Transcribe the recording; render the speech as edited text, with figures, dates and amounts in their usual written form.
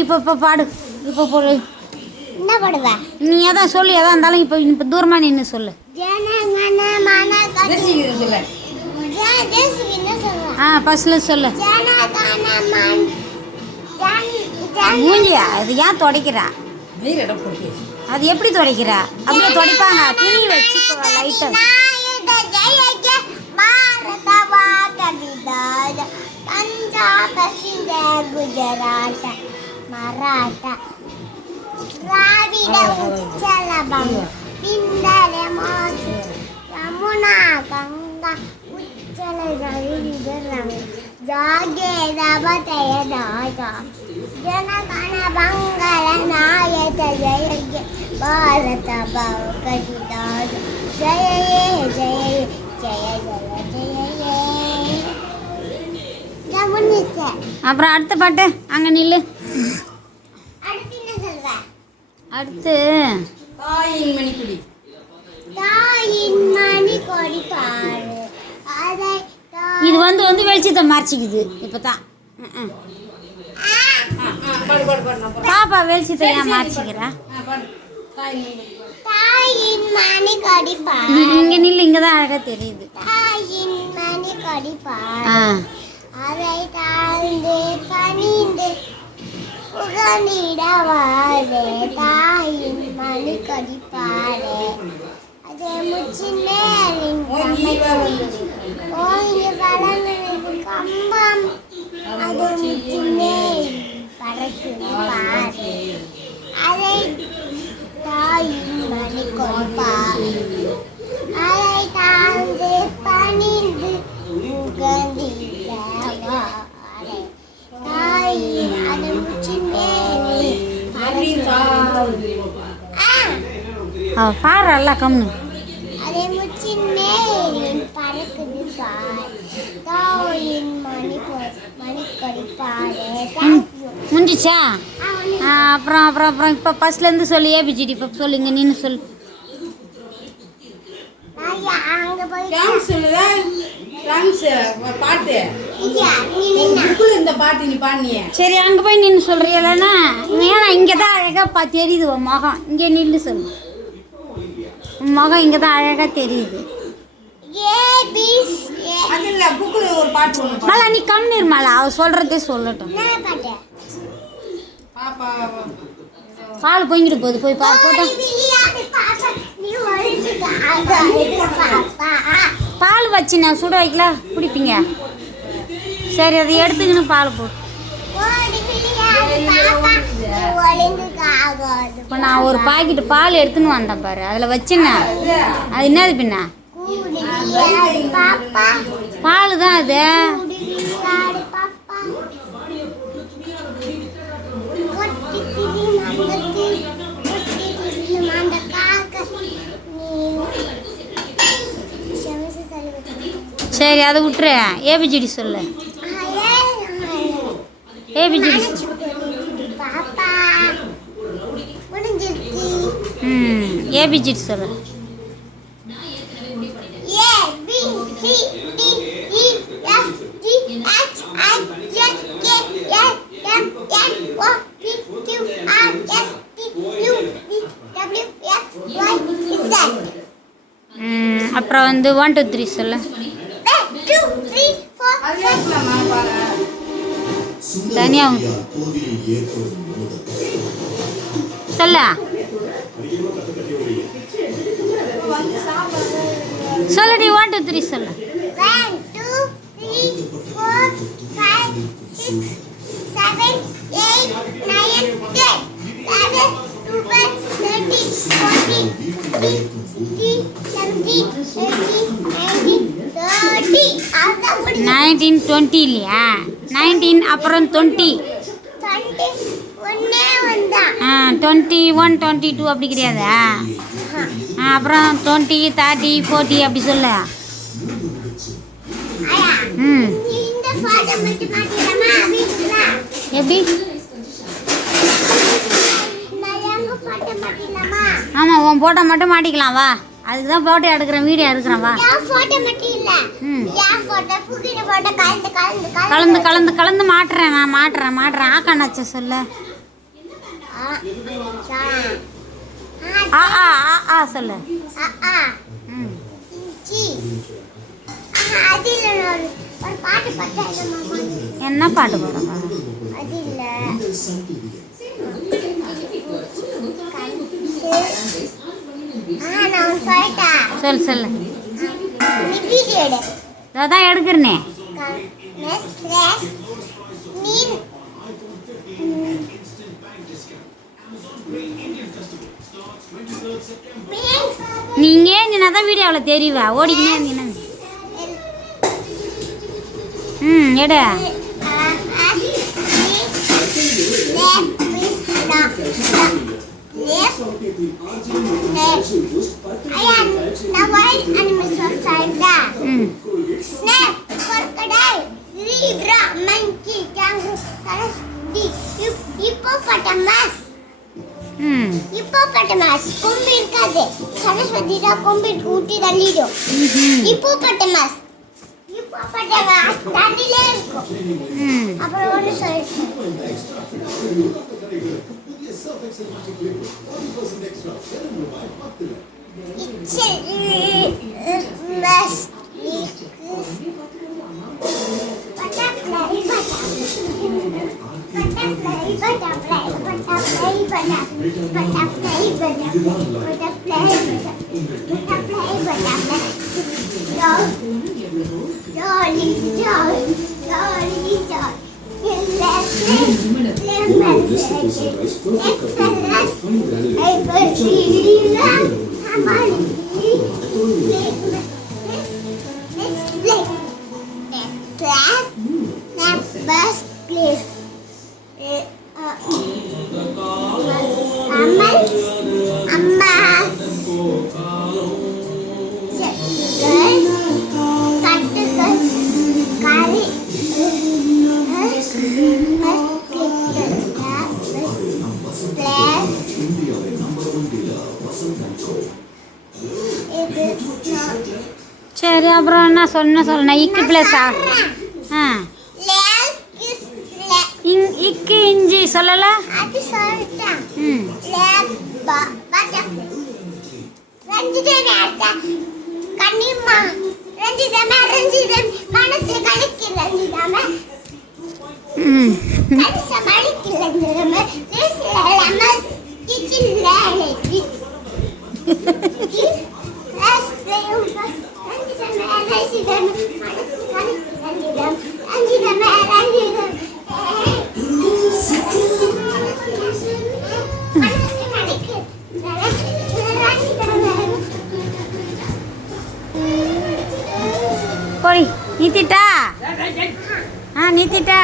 இப்போ பாடு. இப்போ போடு. என்ன பாடுவ? நீ எதான் சொல்லு, எதா இருந்தாலும் இப்போ தூரமாக நின்று சொல்லு. ஃபஸ்ட்டில் சொல்லு. மூஞ்சியா அது ஏன் துடைக்கிறா? அது எப்படி துடைக்கிறா? அப்படியே துடைப்பாங்க, துணி வச்சு லைட்டு. குஜராத் மராட்டா திராவிட உச்சலபம் பிந்தர மாசு யமுனா கங்கா உச்சல ரவிதரம் ஜாகே ரபதய தாஜா ஜனகண மங்கள நாயக ஜய ஜய பாரத பௌகதி தாஜ ஜய ஜய ஜய ஜய ஜய ஜய. அப்புறம் அடுத்த பாட்டு அங்கே நில்லு. அடுத்து தாயின் மணிக்கொடி பாடு. இது வந்து வெளிச்சத்தை மறைச்சிக்குது இப்போ தான். பாப்பா வெளிச்சத்தை ஏன் மறைச்சிக்கிறா? தாயின் மணிக்கொடி பாடு. இங்கே நில்லு, இங்கே தான் அழகாக தெரியுது. தாயின் மணிக்கொடி பாடு. அதை தாழ்ந்து பணிந்து புகனிடவாறு தாயின் மணிக்கொடி பாடு. அதை முச்சி நேரின் ஓங்கி வளர்ந்து கம்பம் அது முச்சி நேர் பறக்கு பாடு. அதை தாயின் மணிக்கொடி பாடு. அதை தாழ்ந்து பணிந்து புகனிட பாடுறல்ல கம்னு. அதே முச்சி நேரின் பறக்குது பார் தாயின் மணிக்கொடி பாடு. முடிஞ்சிச்சா? அப்புறம் அப்புறம் அப்புறம் இப்போ ஃபஸ்ட்லேருந்து சொல்லு. ஏபிஜிடி இப்போ சொல்லு. இங்கே நின்று சொல்லு. அங்கே போய் சரி, அங்கே போய் நின்று சொல்கிறீங்களா? ஏன்னா இங்கே தான் அழகாக தெரியுது உன் முகம். இங்கே நின்று சொல்லு. உன் முகம் இங்கே தான் அழகாக தெரியுது. மலா நீ கம்னு இருமாலா, அவ சொல்கிறதே சொல்லட்டும். பால் பொங்கிட்டு போகுது, போய் பால் போட்டோம். பால் வச்சு நான் சுட வைக்கல, குடிப்பீங்க. சரி, அதை எடுத்துக்கின்னு பால் போட்டு. இப்போ நான் ஒரு பாக்கெட்டு பால் எடுத்துன்னு வந்தேன் பாரு, அதில் வச்சுண்ணா. அது என்னது பின்ன? பால் தான் அது. சரி, அதை விட்டுரு. ஏபிஜிடி சொல்லு. ஏபிஜிடி ஏபிஜிடி சொல்லு. அப்புறம் 1 2 3 சொல்லு. தனியா சொல்ல சொல்லுடி. 1 2 3 சொல்லு. 1 2 3 4 5 6 7 8 9 10 11 12 13 14 15 16 17 18 19 20 இல்லையா? 19 அப்புறம் 20 21 22 அப்படி கிடையாதா? அப்புறம் 20 30 40 அப்படி சொல்ல. எப்படி? ஆமாம், உன் போட்டோ மட்டும் மாட்டிக்கலாம் வா. அதுக்கு தான் போட்டோ எடுக்கிறேன், வீடியோ எடுக்கிறேன். வா. என் போட்டோ மட்டும் இல்ல, என் போட்டோ புகின போட்டோ கலந்து கலந்து கலந்து கலந்து கலந்து மாட்டுறேன். நான் மாட்டுறேன். ஆக்காண்டாச்ச சொல்ல. ஆ சொல்லு. ம். ஒரு பாட்டு பாட்டா என்ன பாட்டு போடுறா? அது இல்ல நான் சொல்லிட்டா சொல்லு. நீ வீடியோ எடு. அதான் எடுக்கிறனே. நீ தான் வீடியோவில் தெரியுவா ஓடிக்கினே இருந்தீங்கன்னா. எடு. Snake, crocodile, zebra, monkey, kangaroo, hippopotamus. Hippopotamus, கொம்பு இருக்காது. சரஸ்வதி தான் கொம்பு ஊட்டி தள்ளிடும். Hippopotamus தண்ணிலே இருக்கும். அப்புறம் ஒன்று சொல்லிட்டு சரி, அப்புறம் என்ன சொன்ன இக்கு பிளேஸா? இக்கு இஞ்சி சொல்லல. போய் நீத்திட்டா. நீத்திட்டா.